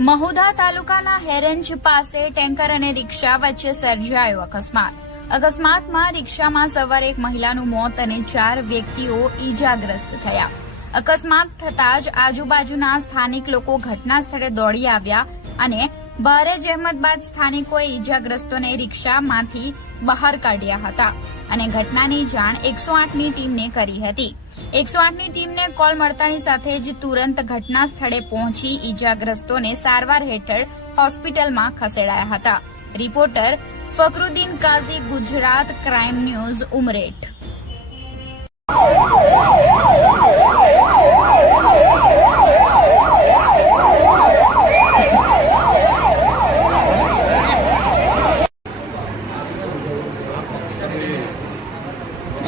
મહુધા તાલુકાના હેરંજ પાસે ટેન્કર અને રિક્ષા વચ્ચે સર્જાયો અકસ્માત. અકસ્માતમાં રિક્ષામાં સવારે એક મહિલાનું મોત અને ચાર વ્યક્તિઓ ઈજાગ્રસ્ત થયા. અકસ્માત થતાં જ આજુબાજુના સ્થાનિક લોકો ઘટના સ્થળે દોડી આવ્યા અને ભારે જહેમત બાદ સ્થાનિકોએ ઈજાગ્રસ્તોને રિક્ષામાંથી બહાર કાઢ્યા હતા અને ઘટનાની જાણ એકસો આઠની ટીમને કરી હતી. એકસો આઠની ટીમને કોલ મળતાની સાથે જ તુરંત ઘટના સ્થળે પહોંચી ઈજાગ્રસ્તોને સારવાર હેઠળ હોસ્પિટલમાં ખસેડાયા હતા. Reporter Fakruddin Kazi, Gujarat crime news, Umreth.